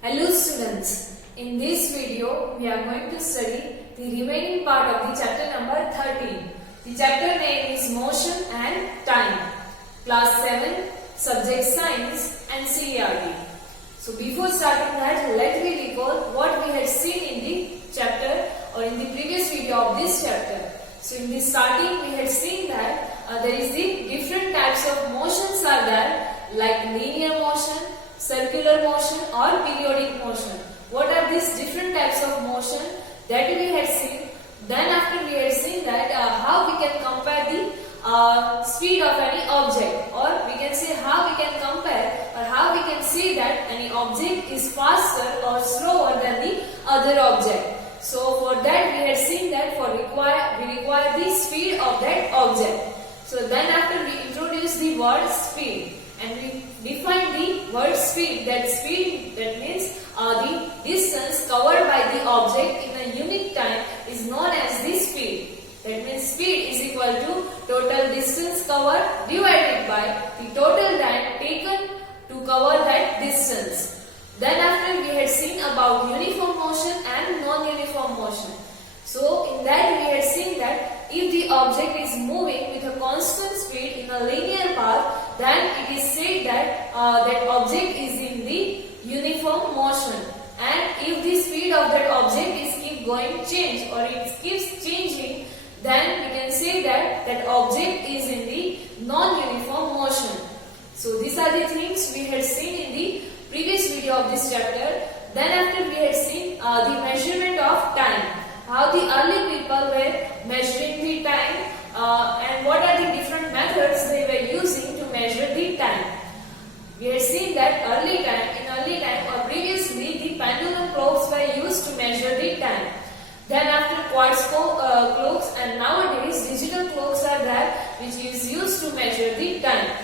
Hello students, in this video we are going to study the remaining part of the chapter number 13. The chapter name is Motion and Time, class 7, subject Science and CERT. So before starting that, let me recall what we had seen in the chapter or in the previous video of this chapter. So in the starting we had seen that there is the different types of motions are there, like linear motion, circular motion or periodic motion. What are these different types of motion that we had seen? Then after we had seen that how we can compare the speed of any object, or we can say how we can compare or how we can say that any object is faster or slower than the other object. So for that we had seen that we require the speed of that object. So then after we introduce the word speed and we define the word speed. That means the distance covered by the object in a unit time is known as the speed. That means speed is equal to total distance covered divided by the total time taken to cover that distance. Then after we had seen about uniform motion and non-uniform motion. So in that we had seen that if the object is moving with a constant speed in a linear path, then it is said that that object is in the uniform motion. And if the speed of that object is keep going change or it keeps changing, then we can say that that object is in the non-uniform motion. So these are the things we had seen in the previous video of this chapter. Then after we had seen the measurement of time. How the early people were measuring the time and what are the different methods they were using to measure the time. We had seen that in early time or previously the pendulum clocks were used to measure the time. Then after quartz clocks and nowadays digital clocks are there which is used to measure the time.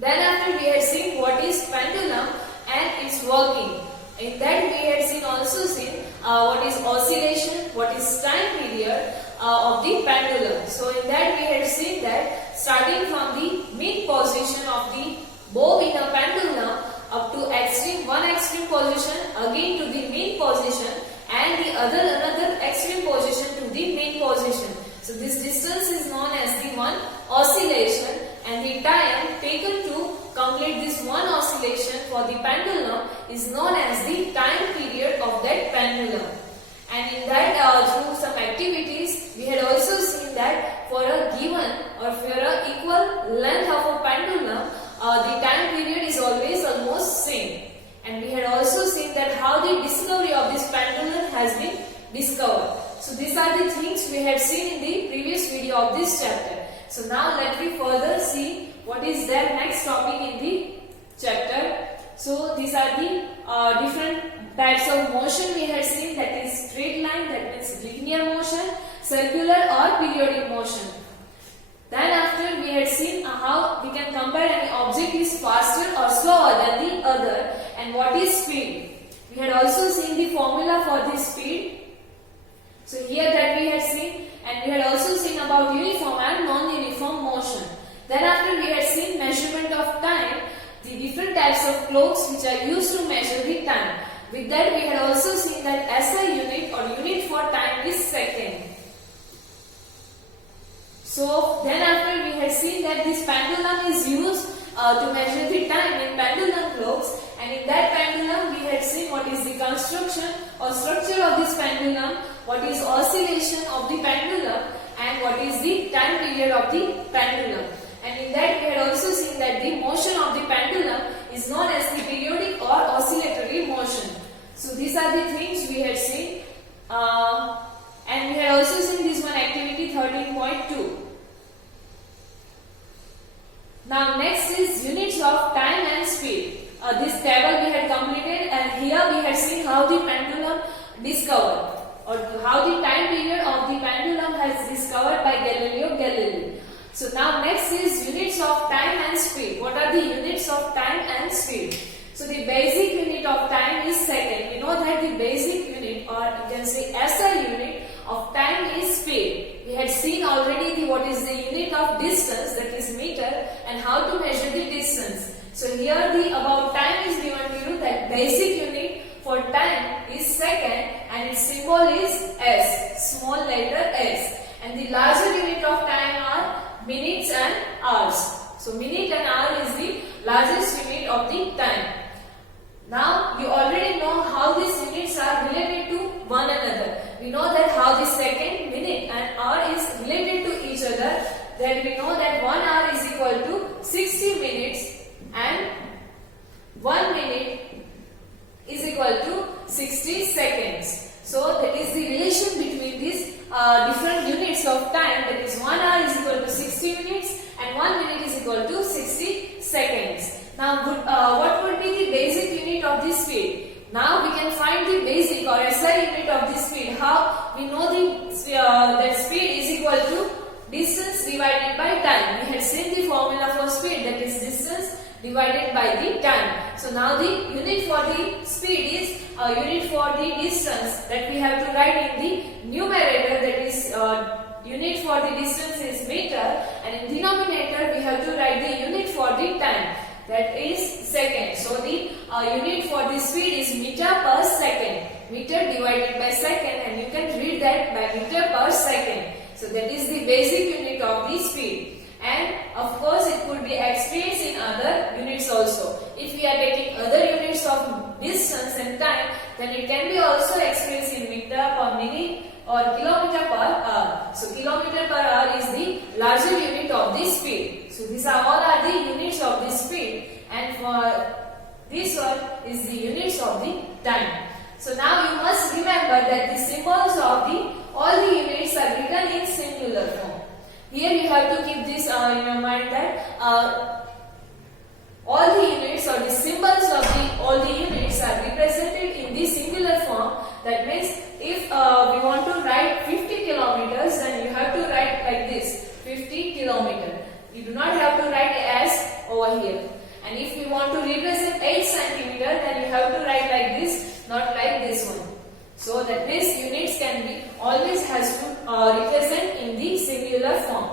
Then after we had seen what is pendulum and its working. In that we had also seen what is oscillation, what is time period of the pendulum. So in that we had seen that starting from the mid position of the bob in a pendulum up to one extreme position again to the main position and the another extreme position to the main position. So this distance is known as the one oscillation, and the time taken to complete this one oscillation for the pendulum is known as the time period of that pendulum. And in that through some activities we had also seen that for a given or for a equal length of a pendulum the time period is always almost same. And we had also seen that how the discovery of this pendulum has been discovered. So these are the things we had seen in the previous video of this chapter. So now let me further see what is their next topic in the chapter. So these are the different types of motion we had seen, that is straight line, that means linear motion, circular or periodic motion. Then after we had seen how we can compare any object is faster or slower than the other and what is speed. We had also seen the formula for this speed. So here that we had seen, and we had also seen about uniform and non-uniform motion. Then after we had seen measurement of time, the different types of clocks which are used to measure the time. With that we had also seen that SI unit or unit for time is second. So then after we had seen that this pendulum is used to measure the time in pendulum clocks, and in that pendulum we had seen what is the construction or structure of this pendulum, what is oscillation of the pendulum and what is the time period of the pendulum. And in that we had also seen that the motion of the pendulum is known as the periodic or oscillatory motion. So these are the things we had seen and we had also seen this one activity 13.2. Now next is units of time and speed. This table we had completed, and here we had seen how the pendulum discovered or how the time period of the pendulum has discovered by Galileo Galilei. So now next is units of time and speed. What are the units of time and speed? So the basic unit of time is second. We know that the basic unit, or you can say SI unit of time is speed. We had seen already what is the unit of distance, that is meter, and how to measure the distance. So here the about time is given to you, that basic unit for time is second and its symbol is S, small letter S. And the larger unit of time are minutes and hours. So minute and hour is the largest unit of the time. Now you already know how these units are related to one another. We know that how the second, minute and hour is related to each other. Then we know that 1 hour is equal to 60 minutes and 1 minute is equal to 60 seconds. So that is the relation between these different units of time. That is 1 hour is equal to 60 minutes and 1 minute is equal to 60 seconds. Now what would be the basic unit of this speed? Now we can find the basic or SI unit of this speed. How? We know that speed is equal to distance divided by time. We had seen the formula for speed, that is distance divided by the time. So now the unit for the speed is unit for the distance that we have to write in the numerator, that is unit for the distance is meter, and in denominator we have to write the unit for the time, that is second. So the unit for the speed is meter per second, meter divided by second, and you can read that by meter per second. So that is the basic unit of the speed. And of course it could be expressed in other units also. If we are taking other units of distance and time, then it can be also expressed in meter per minute or kilometer per hour. So kilometer per hour is the larger unit of the speed. So these are all are the units of the speed, and for this one is the units of the time. So now you must remember that the symbols of all the units are written in singular form. Here you have to keep this in your mind that all the units or the symbols of all the units are represented in the singular form. That means if we want to write 50 kilometers, then you have to write like this, 50 kilometer. You do not have to write S over here. And if we want to represent 8 centimeter, then you have to write like this, not like this one. So that means units can be always has to represent in the singular form.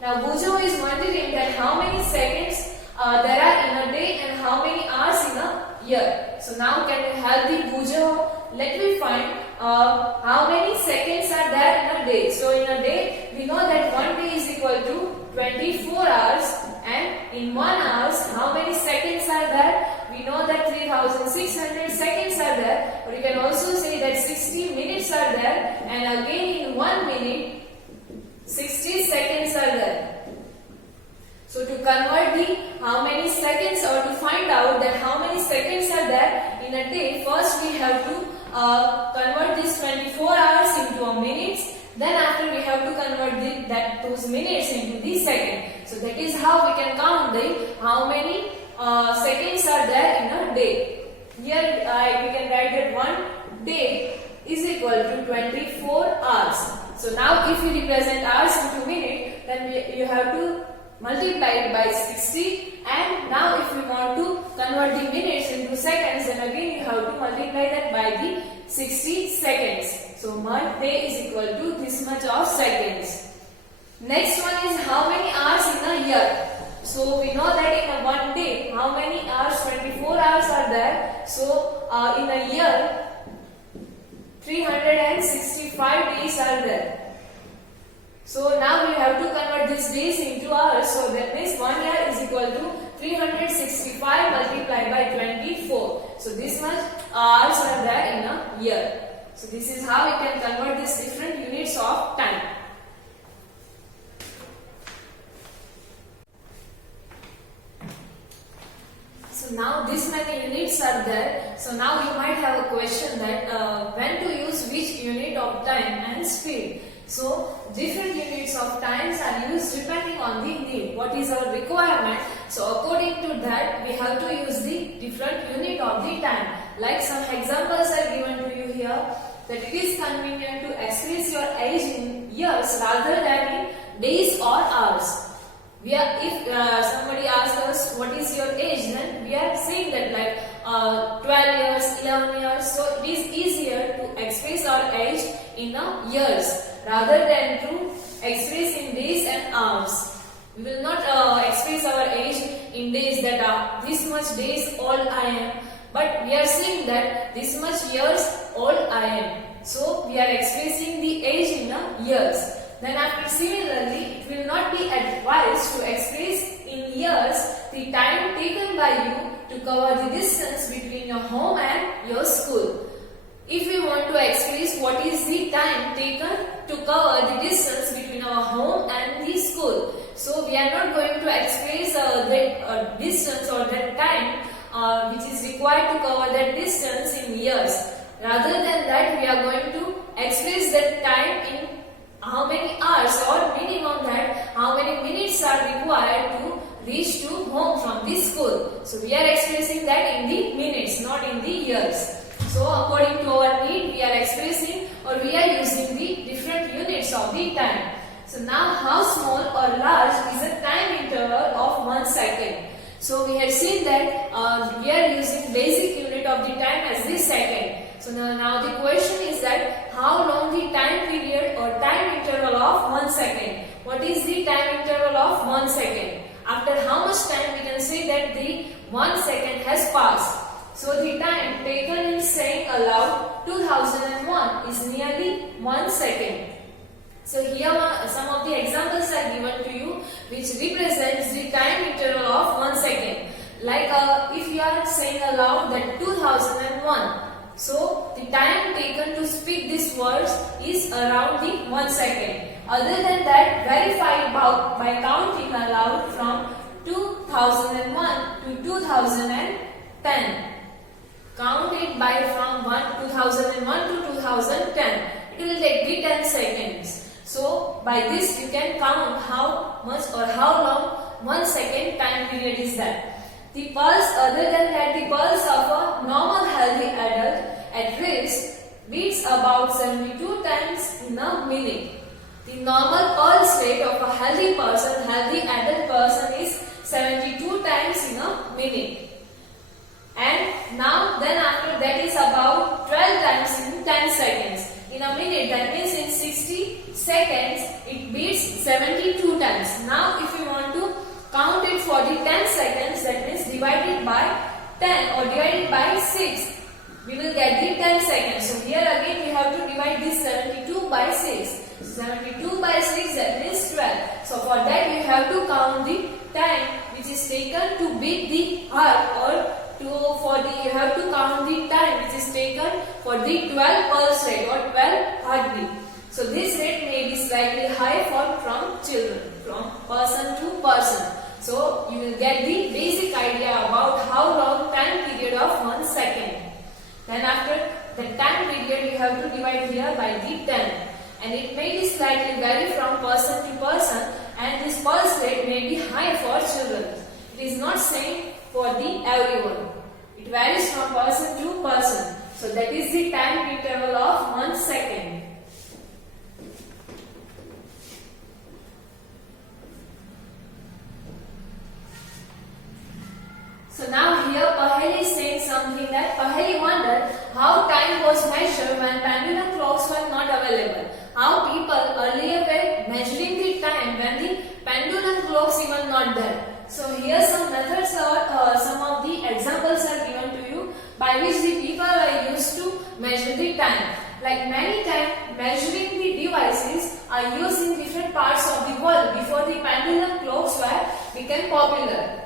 Now Bujo is wondering that how many seconds there are in a day and how many hours in a year. So now can you help the Bujo? Let me find how many seconds are there in a day. So in a day we know that 1 day is equal to 24 hours, and in 1 hour how many seconds are there? We know that 3600 seconds are there, or you can also say that 60 minutes are there, and again in 1 minute 60 seconds are there. So to convert the how many seconds, or to find out that how many seconds are there in a day, first we have to convert this 24 hours into a minutes. Then after we have to convert those minutes into the second. So that is how we can count how many seconds are there in a day. Here we can write that 1 day is equal to 24 hours. So now if you represent hours into minute, then you have to multiply it by 60, and now if we want to convert the minutes into seconds, then again you have to multiply that by the 60 seconds. So 1 day is equal to this much of seconds. Next one is how many hours in a year. So we know that in a 1 day, how many hours? 24 hours are there. So in a year, 365 days are there. So now we have to convert these days into hours. So that means 1 year is equal to 365 multiplied by 24. So this much hours are there in a year. So this is how we can convert these different units of time. So now this many units are there. So now you might have a question that when to use which unit of time and speed. So different units of times are used depending on the need. What is our requirement? So according to that, we have to use the different unit of the time. Like some examples are given to you here. That it is convenient to express your age in years rather than in days or hours. If somebody asks us what is your age, then we are saying that like 12 years, 11 years. So it is easier to express our age in years rather than to express in days and hours. We will not express our age in days, that this much days old I am, but we are saying that this much years old I am. So we are expressing the age in years. Then after similarly, it will not be advised to express in years the time taken by you to cover the distance between your home and your school. If we want to express what is the time taken to cover the distance between our home and the school, so we are not going to express the distance or the time which is required to cover that distance in years. Rather than that, we are going to express that time in how many hours, or meaning on that how many minutes are required to reach to home from the school. So we are expressing that in the minutes, not in the years. So according to our need, we are expressing or we are using the different units of the time. So now, how small or large is a time interval of 1 second? So we have seen that we are using basic unit of the time as the second. So now the question is that how long the time period or time interval of 1 second? What is the time interval of 1 second? After how much time we can say that the 1 second has passed? So the time taken in saying aloud 2001 is nearly 1 second. So here some of the examples are given to you which represents the time interval of 1 second. Like if you are saying aloud that 2001, so the time taken to speak these words is around the 1 second. Other than that, verify by counting aloud from 2001 to 2010. Count it by from 2001 to 2010. It will take the 10 seconds. So by this you can count how much or how long 1 second time period is that. The pulse, other than that, the pulse of a normal healthy adult at rest beats about 72 times in a minute. The normal pulse rate of a healthy adult person is 72 times in a minute. And now then after that is about 12 times in 10 seconds. In a minute, that means in 60 seconds it beats 72 times. Now if you want to count it for the 10 seconds, that means divided by 10 or divided by 6, we will get the 10 seconds. So here again we have to divide this 72 by 6. 72 by 6, that means 12. So for that you have to count the time which is taken to beat the heart, or you have to count the time which is taken for the 12 pulse rate or 12 heartbeat. So this rate may be slightly high from children, from person to person. So you will get the basic idea about how long time period of 1 second. Then after the time period you have to divide here by the 10. And it may be slightly vary from person to person, and this pulse rate may be high for children. It is not same for the everyone. It varies from person to person. So that is the time interval of 1 second. So now here Paheli is saying something that Paheli wondered how time was measured when pendulum clocks were not available. How people earlier were measuring the time when the pendulum clocks even not there. So here some methods or some of the examples are given to you by which the people are used to measure the time. Like many times measuring the devices are used in different parts of the world before the pendulum clocks became popular.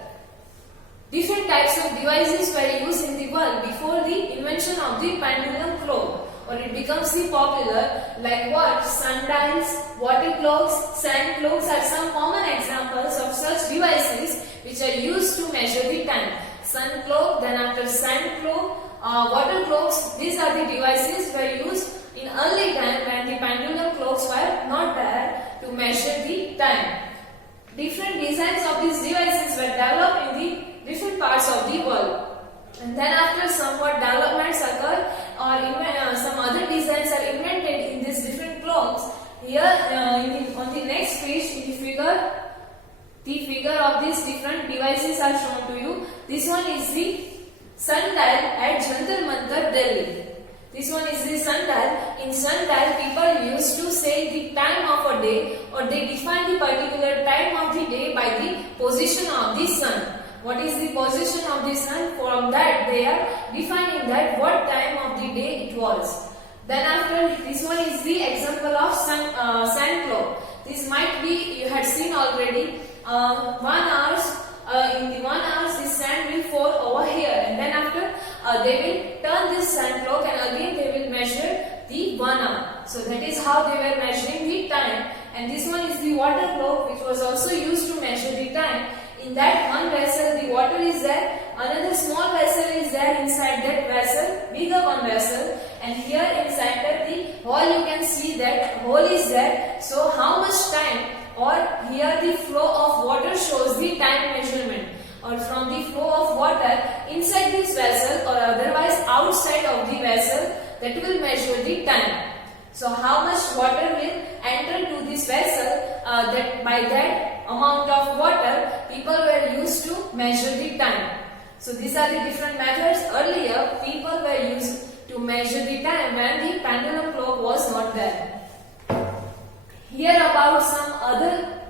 Different types of devices were used in the world before the invention of the pendulum clock, or it becomes the popular, like what? Sundials, water clocks, sand clocks are some common examples of such devices which are used to measure the time. Sun clock, then after sand clock, water clocks, these are the devices were used in early time when the pendulum clocks were not there to measure the time. Different designs of these devices were developed in the different parts of the world. And then after somewhat developments occur, or some other designs are invented in these different clocks. Here on the next page, the figure of these different devices are shown to you. This one is the sundial at Jantar Mantar, Delhi. This one is the sundial. In sundial, people used to say the time of a day, or they define the particular time of the day by the position of the sun. What is the position of the sun? From that they are defining that what time of the day it was. Then after, this one is the example of sun clock. This might be, you had seen already, 1 hour, in the 1 hour the sun will fall over here, and then after they will turn this sun clock and again they will measure the 1 hour. So that is how they were measuring the time. And this one is the water clock, which was also used to measure the time. In that one vessel the water is there, another small vessel is there inside that vessel, bigger one vessel, and here inside that the hole, you can see that hole is there. So how much time, or here the flow of water shows the time measurement, or from the flow of water inside this vessel or otherwise outside of the vessel, that will measure the time. So how much water will enter to this vessel, that by that amount of water people were used to measure the time. So these are the different methods. Earlier people were used to measure the time when the pendulum clock was not there. Here about some other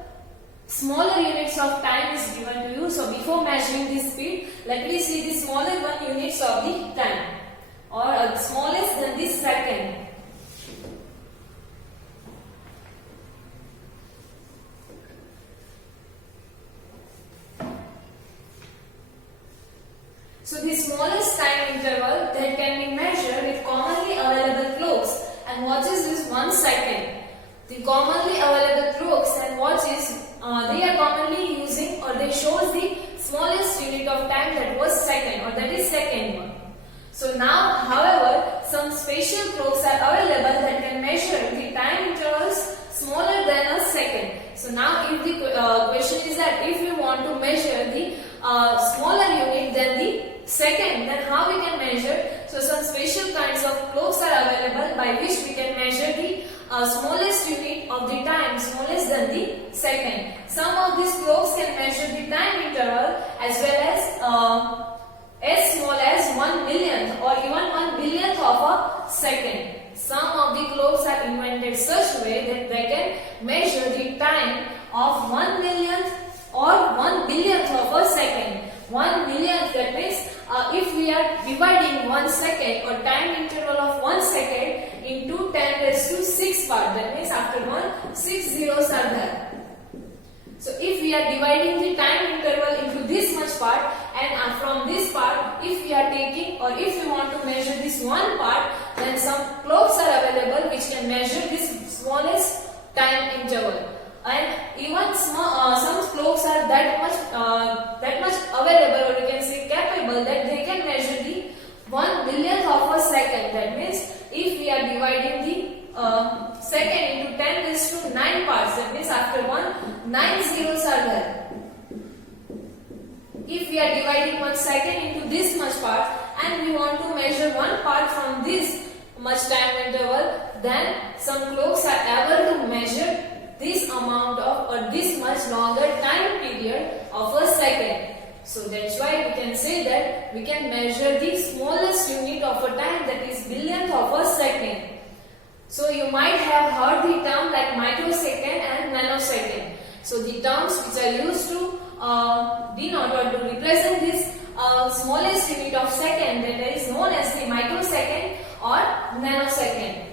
smaller units of time is given to you. So before measuring the speed, let me see the smaller one units of the time, or smallest than the second. So the smallest time interval that can be measured with commonly available clocks and watches is 1 second. The commonly available clocks and watches, they are commonly using, or they shows the smallest unit of time, that was second, or that is second one. So now, however, some special clocks are available that can measure the time intervals smaller than a second. So now if the question is that if we want to measure the smaller unit than the second, then how we can measure? So some special kinds of clocks are available by which we can measure the smallest unit of the time, smallest than the second. Some of these clocks can measure the time interval as well as small as 1 millionth or even 1 billionth of a second. Some of the clocks are invented such way that they can measure the time of 1 millionth or 1 billionth of a second. 1 millionth, that means if we are dividing 1 second or time interval of 1 second into 10 raised to 6 part, that means after 1, 6 zeros are there. So if we are dividing the time interval into this much part, and from this part if we are taking, or if we want to measure this one part, then some clocks are available which can measure this smallest time interval. And even some clocks are that much available, or you can say capable, that they can measure the 1 billionth of a second. That means if we are dividing the second into 10 raised to 9 parts, that means after 1, 9 zeros are there. If we are dividing 1 second into this much part and we want to measure one part from this much time interval, then some clocks are able to measure this amount of, or this much longer time period of a second. So that's why we can say that we can measure the smallest unit of a time, that is billionth of a second. So you might have heard the term like microsecond and nanosecond. So the terms which are used to denote or to represent this smallest unit of second, that is known as the microsecond or nanosecond.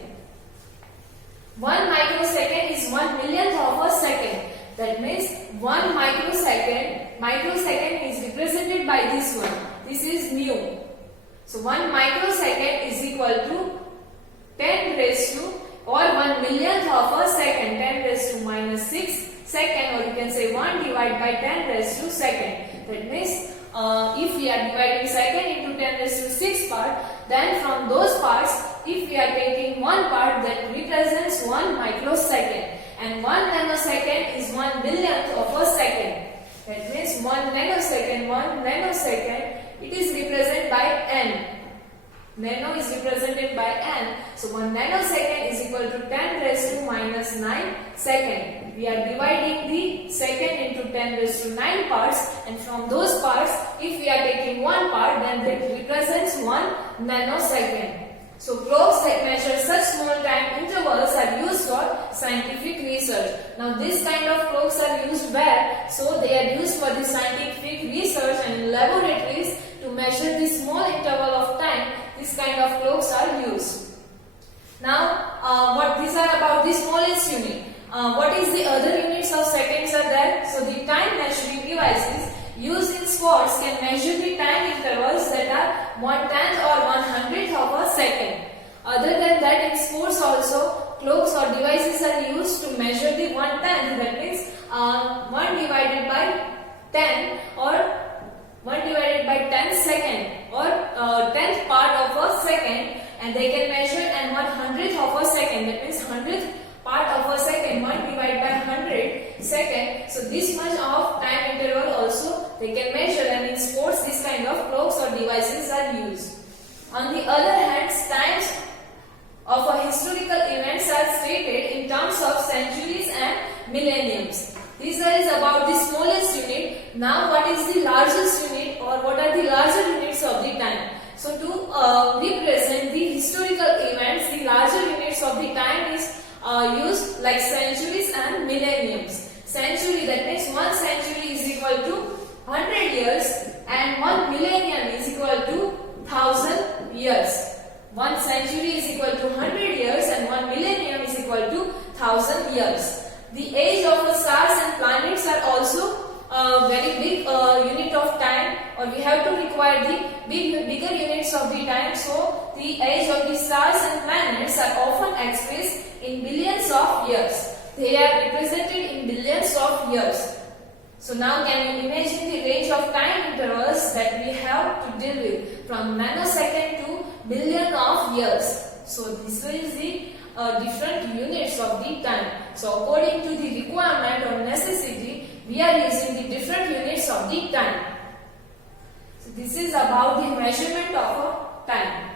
1 microsecond is 1 millionth of a second. That means 1 microsecond is represented by this one. This is mu. So 1 microsecond is equal to 10 raised to, or 1 millionth of a second, 10 raised to minus 6 second, or you can say 1 divided by 10 raised to second. That means if we are dividing second into 10 raised to 6 part, then from those parts, if we are taking one part, that represents 1 microsecond, and 1 nanosecond is 1 millionth of a second. That means 1 nanosecond, it is represented by n. Nano is represented by n. So 1 nanosecond is equal to 10 raised to minus 9 second. We are dividing the second into 10 raised to 9 parts, and from those parts, if we are taking one part, then that represents 1 nanosecond. So clocks that measure such small time intervals are used for scientific research. Now this kind of clocks are used where? So they are used for the scientific research and in laboratories to measure the small interval of time. This kind of clocks are used. Now what these are about the smallest unit. What is the other units of seconds are there? So the time measuring devices used in sports can measure the time intervals that are 1/10 or 1/100th of a second. Other than that, in sports also, clocks or devices are used to measure the 1/10. That means 1 divided by 10 or 1 divided by 10 second or 10th part of a second, and they can measure and 1/100th of a second. That means 100th part of a second, 1 divided by 100 second. So this much of time interval also they can measure, and in sports this kind of clocks or devices are used. On the other hand, times of a historical events are stated in terms of centuries and millenniums. This is about the smallest unit. Now what is the largest unit, or what are the larger units of the time? So to represent the historical events, the larger units of the time is used like centuries and millenniums. Century, that means 1 century is equal to 100 years and 1 millennium is equal to 1000 years. 1 century is equal to 100 years and 1 millennium is equal to 1000 years. The age of the stars and planets are also a very big unit of time, or we have to require the bigger units of the time. So the age of the stars and planets are often expressed in billions of years. They are represented in billions of years. So now can you imagine the range of time intervals that we have to deal with, from nanosecond to billion of years. So this is the different units of the time. So according to the requirement or necessity, we are using the different units of the time. So this is about the measurement of a time.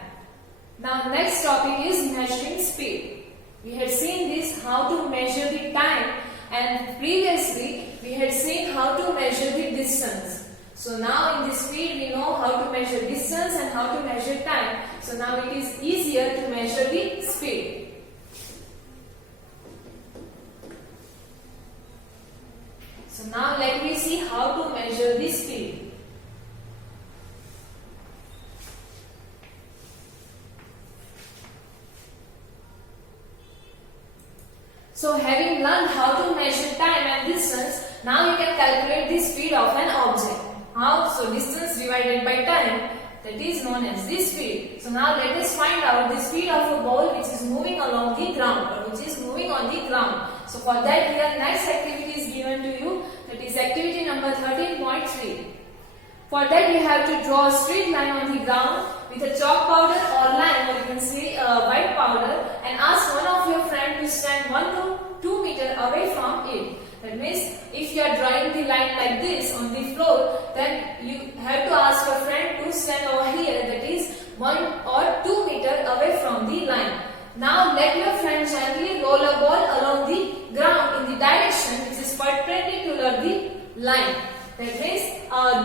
Now next topic is measuring speed. We had seen this, how to measure the time, and previously we had seen how to measure the distance. So now in this speed we know how to measure distance and how to measure time. So now it is easier to measure the speed. So now let me see how to measure the speed. So having learned how to measure time and distance, now you can calculate the speed of an object. How? So distance divided by time, that is known as the speed. So now let us find out the speed of a ball which is moving along the ground, or which is moving on the ground. So for that, here next activity is given to you, that is activity number 13.3. For that you have to draw a straight line on the ground with a chalk powder or lime, or you can say white powder, and ask one of your friends to stand 1 to 2 meters away from it. That means if you are drawing the line like this on the floor, then you have to ask your friend to stand over here, that is 1 or 2 meters away from the line. Now let your friend gently roll a ball along the ground in the direction which is perpendicular to the line. That means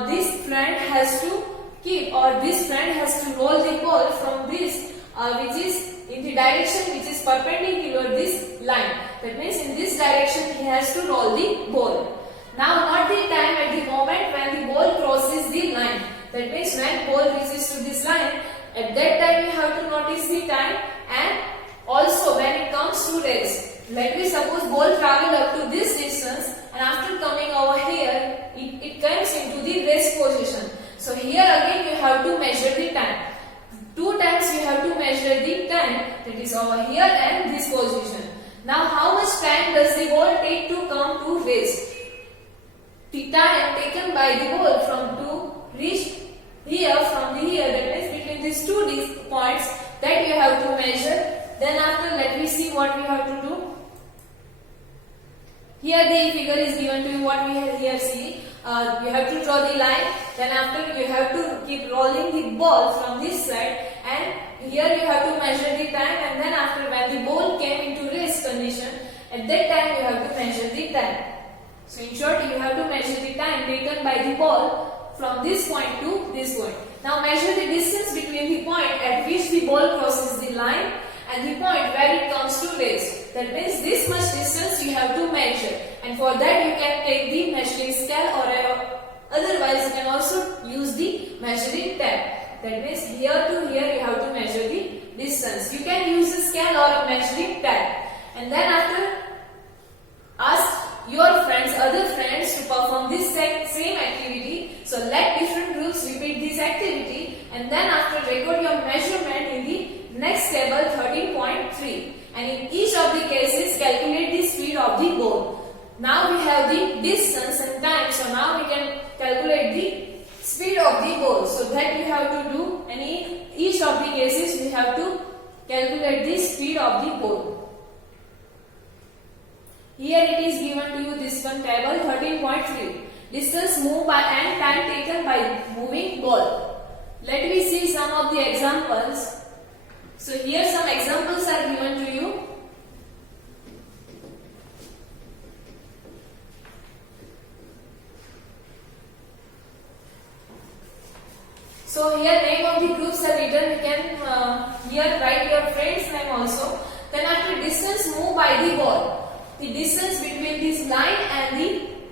this friend has to keep, or this friend has to roll the ball from this which is in the direction which is perpendicular this line. That means in this direction he has to roll the ball. Now not the time at the moment when the ball crosses the line. That means when ball reaches to this line, at that time you have to notice the time, and also when it comes to rest. Let me suppose ball travel up to this distance, and after coming over here, it comes into the rest position. So here again you have to measure the time. 2 times you have to measure the time, that is over here and this position. Now how much time does the ball take to come to rest? The time taken by the ball from to reach here from the here, that means between these 2 points, that you have to measure. Then after, let me see what we have to do. Here the figure is given to you, what we have here see. You have to draw the line, then after you have to keep rolling the ball from this side, and here you have to measure the time, and then after when the ball came into rest condition, at that time you have to measure the time. So in short, you have to measure the time taken by the ball from this point to this point. Now measure the distance between the point at which the ball crosses the line and the point where it comes to rest. That means this much distance you have to measure, and for that you can take the measuring scale, or otherwise you can also use the measuring tape. That means here to here you have to measure the distance. You can use a scale or a measuring tape, and then after ask your friends, other friends to perform this same activity. So let different groups repeat this activity, and then after record your measurement in the next table 13.3, and in each of the cases calculate the speed of the ball. Now we have the distance and time, so now we can calculate the speed of the ball. So that we have to do, and in each of the cases we have to calculate the speed of the ball. Here it is given to you, this one table 13.3. Distance moved by and time taken by moving ball. Let me see some of the examples. So here some examples are given to you. So here name of the groups are written. You can here write your friend's name also. Then after distance moved by the ball. The distance between this line and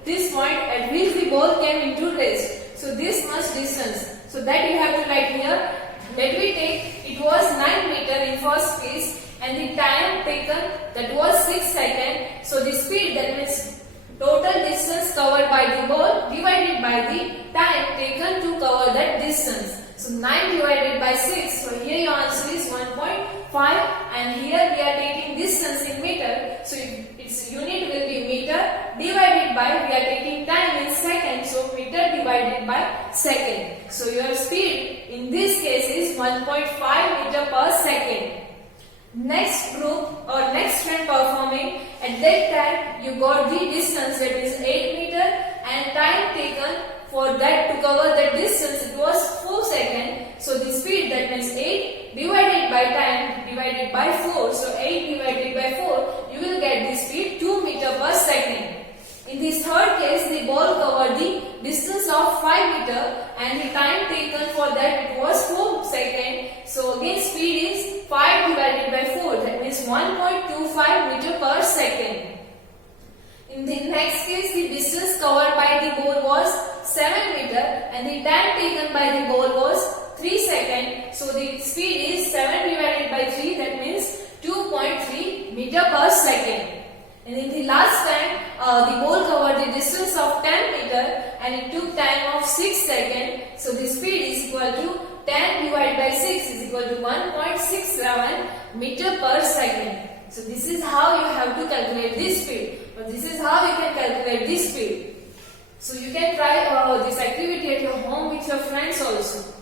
this point at which the ball came into rest. So this much distance. So that you have to write here. Let me take, it was 9 meter in first case, and the time taken, that was 6 seconds. So the speed, that means total distance covered by the ball divided by the time taken to cover that distance. So 9 divided by 6. So here your answer is 1.5, and here we are taking distance in meter. So its unit will be meter divided by, we are taking time in seconds. So meter divided by second. So your speed in this case is 1.5 meter per second. Next group or next friend performing, at that time you got the distance, that is 8 meter, and time taken for that to cover that distance, it was 4 seconds. So the speed, that means 8 divided by time divided by 4. So 8 divided by 4, you will get the speed 2 meter per second. In this third case, the ball covered the distance of 5 meter, and the time taken for that it was 4 seconds. So again speed is 5 divided by 4, that means 1.25 meter per second. In the next case, the distance covered by the ball was 7 meter, and the time taken by the ball was 3 seconds. So the speed is 7 divided by 3, that means 2.3 meter per second. And in the last time, the ball covered the distance of 10 meter, and it took time of 6 seconds. So the speed is equal to 10 divided by 6 is equal to 1.67 meter per second. So this is how you have to calculate this speed, or this is how you can calculate this speed. So you can try this activity at your home with your friends also.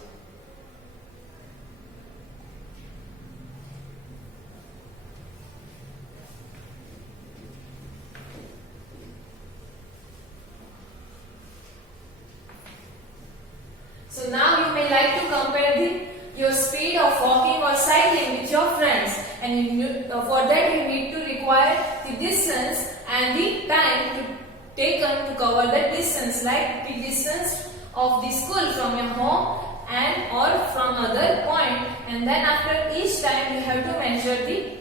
So now you may like to compare your speed of walking or cycling with your friends, and for that you need to require the distance and the time taken to cover that distance, like the distance of the school from your home and or from other point, and then after each time you have to measure the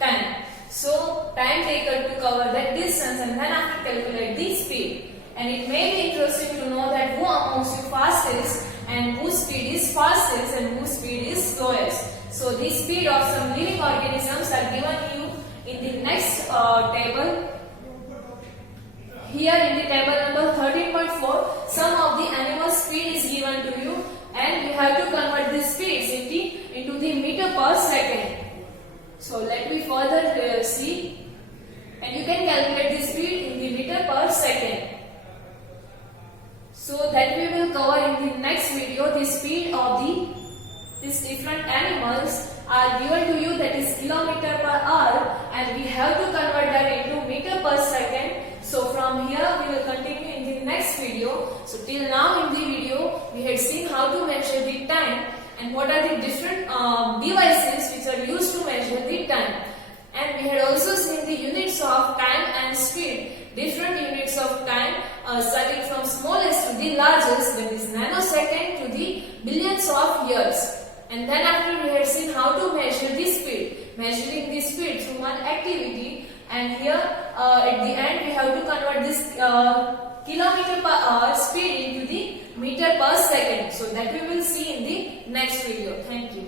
time. So time taken to cover that distance, and then after calculate the speed. And it may be interesting to know that who amongst you fastest, and whose speed is fastest, and whose speed is slowest. So the speed of some living organisms are given you in the next table. Here in the table number 13.4, some of the animals' speed is given to you, and you have to convert the speeds into the meter per second. So let me further see, and you can calculate the speed in the meter per second. So that we will cover in the next video. The speed of these different animals are given to you, that is kilometer per hour, and we have to convert that into meter per second. So from here we will continue in the next video. So till now in the video we had seen how to measure the time and what are the different devices which are used to measure the time. And we had also seen the units of time and speed, different units of time starting from smallest to the largest, that is nanosecond to the billions of years. And then after we had seen how to measure the here at the end we have to convert this kilometer per hour speed into the meter per second. So that we will see in the next video. Thank you.